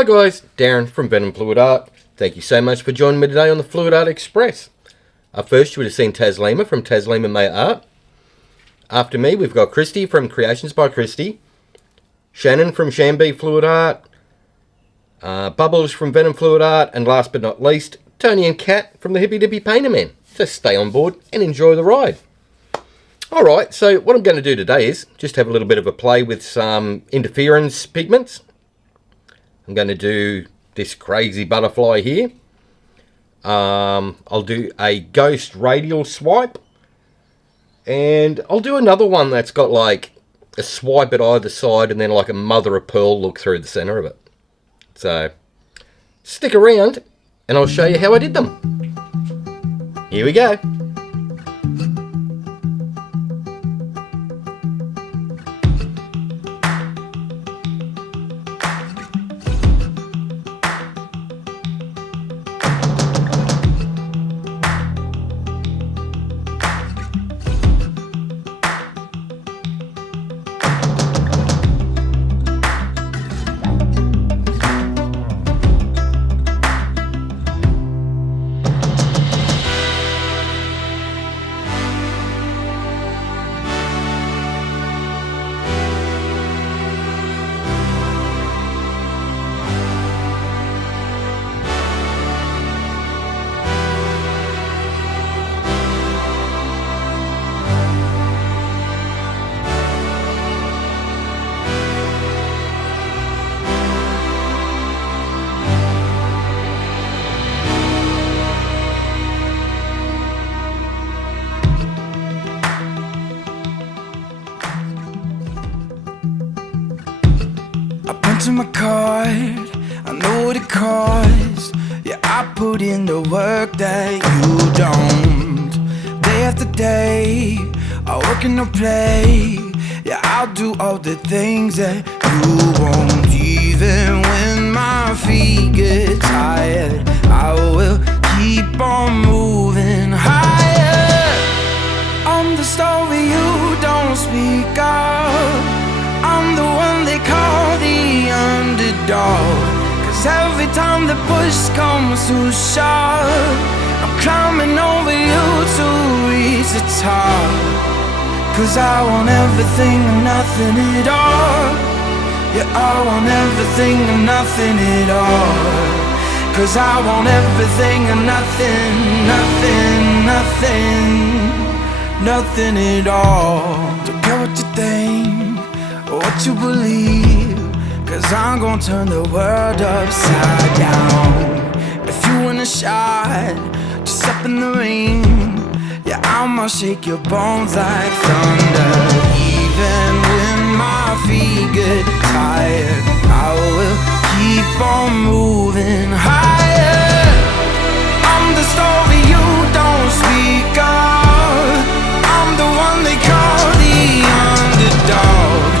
Hi guys, Darren from venomfluidart. Thank you so much for joining me today on the Fluid Art Express. First you would have seen Taslima from Taslima Maya Art. After me we've got Kristey from Creations by Kristey, Shannon from ShanB Fluid Art, Bubbles from Venom Fluid Art, and last but not least, Tony and Kat from the Hippy Dippy Painter Man. So stay on board and enjoy the ride. Alright, so what I'm going to do today is just have a little bit of a play with some interference pigments. I'm going to do this crazy butterfly here. I'll do a ghost radial swipe. And I'll do another one that's got like a swipe at either side and then like a mother of pearl look through the center of it. So stick around and I'll show you how I did them. Here we go. To my card, I know what it costs. Yeah, I put in the work that you don't. Day after day, I work and I play. Yeah, I'll do all the things that you won't. Even when my feet get tired, I will keep on moving higher. I'm the story you don't speak of. I'm the one they call the underdog. Cause every time the push comes to shove, I'm climbing over you to reach the top. Cause I want everything and nothing at all. Yeah, I want everything and nothing at all. Cause I want everything and nothing, nothing at all. Don't care what you think, what you believe, cause I'm gonna turn the world upside down. If you want a shot, just step in the ring. Yeah, I'ma shake your bones like thunder. Even when my feet get tired, I will keep on moving higher. I'm the story you don't speak of. I'm the one they call the underdog.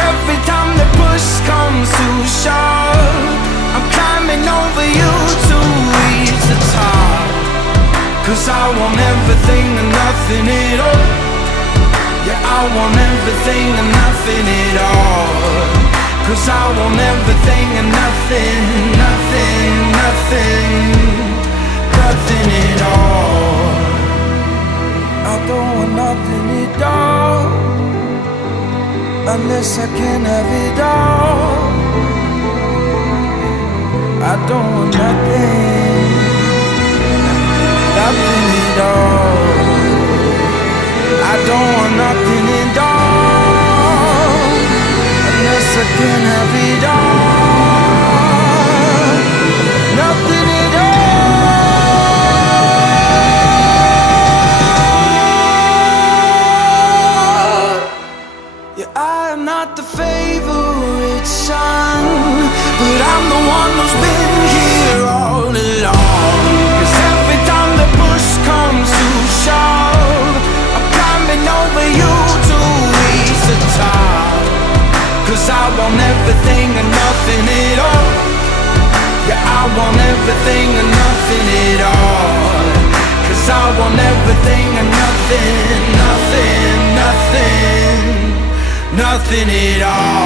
Every time the push comes to shove, I'm climbing over you to reach the top. Cause I want everything and nothing at all. Yeah, I want everything and nothing at all. Cause I want everything and nothing at all. I don't want nothing at all unless I can have it all. I don't want nothing at all. I don't want nothing at all unless I can have it all. Nothing at all. I'm not the favorite son, but I'm the one who's been here all along. Cause every time the push comes to shove, I'm climbing over you to reach the top. Cause I want everything and nothing at all. Yeah, I want everything and nothing at all. Cause I want everything and nothing at all.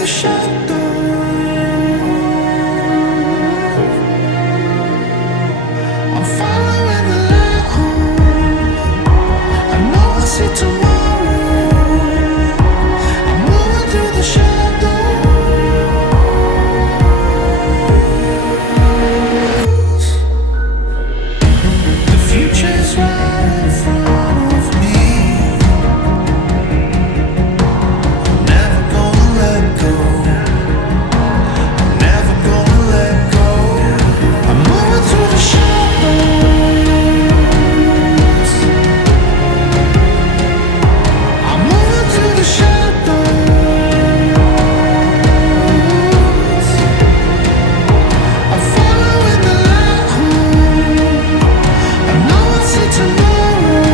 the shadows. I'm following the light home. I know I'll see tomorrow. I'm moving through the shadows. The future's right in front of me. I'm never gonna let go. I'm never gonna let go. I'm moving through the shadows. I'm moving through the shadows. I'm following the light home. I know I'll see tomorrow.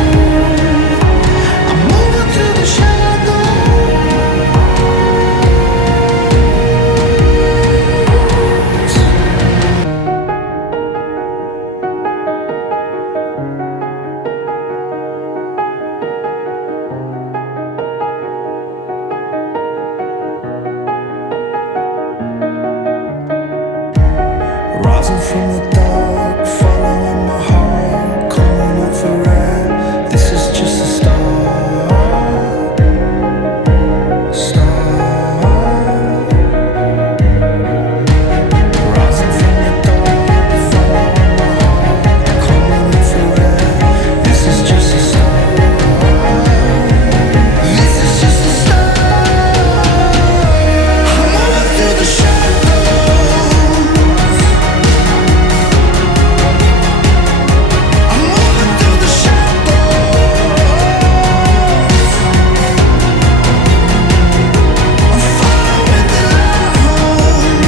I'm moving through the rising from the dark, following my heart, coming up for air. This is just a start. Rising from the dark, following my heart, coming up for air. This is just a start. This is just a start. I'm moving through the shadows. I'm moving through the shadows. I'm following the light home.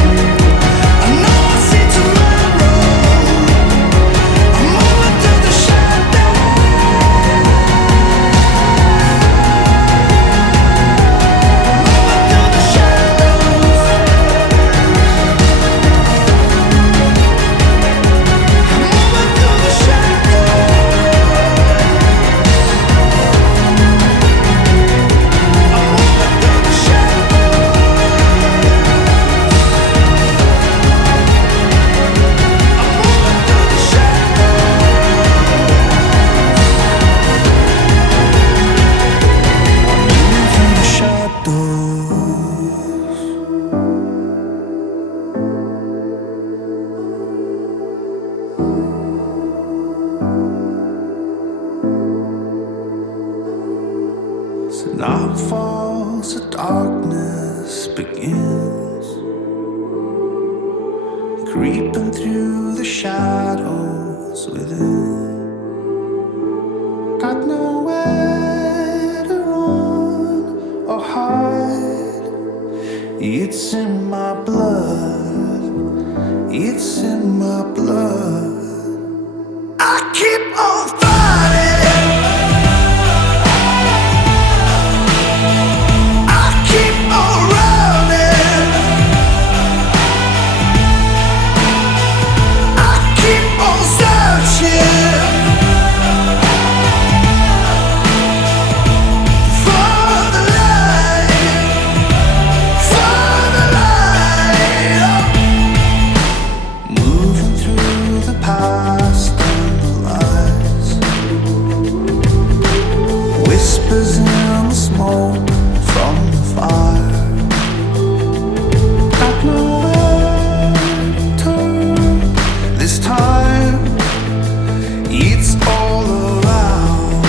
I know I'll see tomorrow. I'm moving through the shadows. Moving through the shadows. I'm moving through the So night falls, the darkness begins, creeping through the shadows within. Got nowhere to run or hide. It's in my blood. It's in my blood. I keep on fighting. I keep on running. I keep on searching for the light. Moving through the past and the lies. Whispers in the smoke from the fire. Got nowhere to turn this time. It's all around.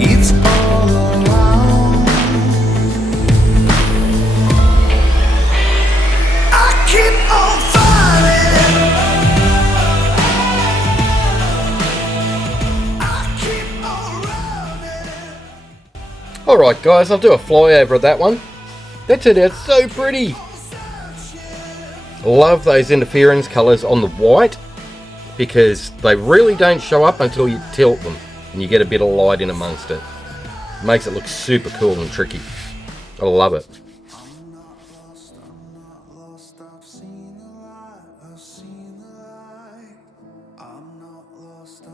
It's all around. I keep on fighting. I keep on running. Alright guys, I'll do a flyover of that one. That turned out so pretty. Love those interference colours on the white because they really don't show up until you tilt them and you get a bit of light in amongst it. Makes it look super cool and tricky. I love it. I'm not lost, I've seen the light, I've seen the light. I'm not lost,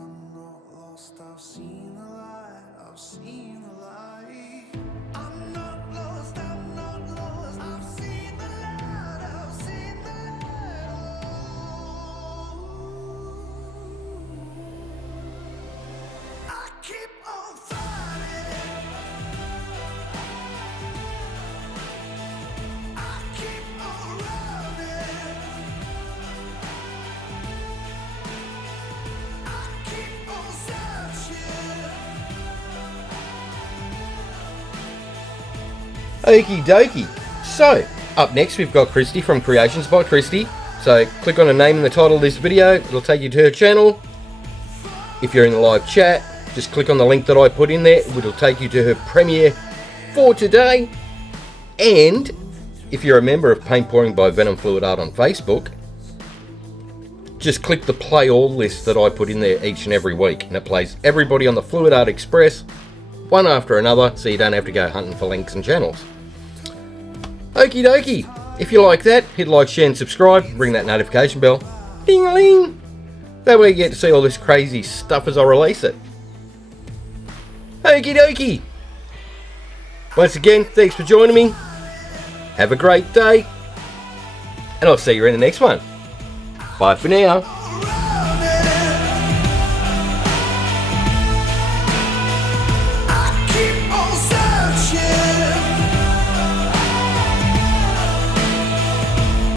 I've seen the light, I've seen the light. I'm not lost, I've seen Okie dokie. So, up next we've got Kristey from Creations by Kristey. So, click on her name in the title of this video, it'll take you to her channel. If you're in the live chat, just click on the link that I put in there, it'll take you to her premiere for today. And if you're a member of Paint Pouring by venomfluidart on Facebook, just click the play all list that I put in there each and every week, and it plays everybody on the Fluid Art Express, one after another, so you don't have to go hunting for links and channels. Okie dokie. If you like that, hit like, share and subscribe, ring that notification bell. Ding-a-ling. That way you get to see all this crazy stuff as I release it. Okie dokie. Once again, thanks for joining me. Have a great day. And I'll see you in the next one. Bye for now.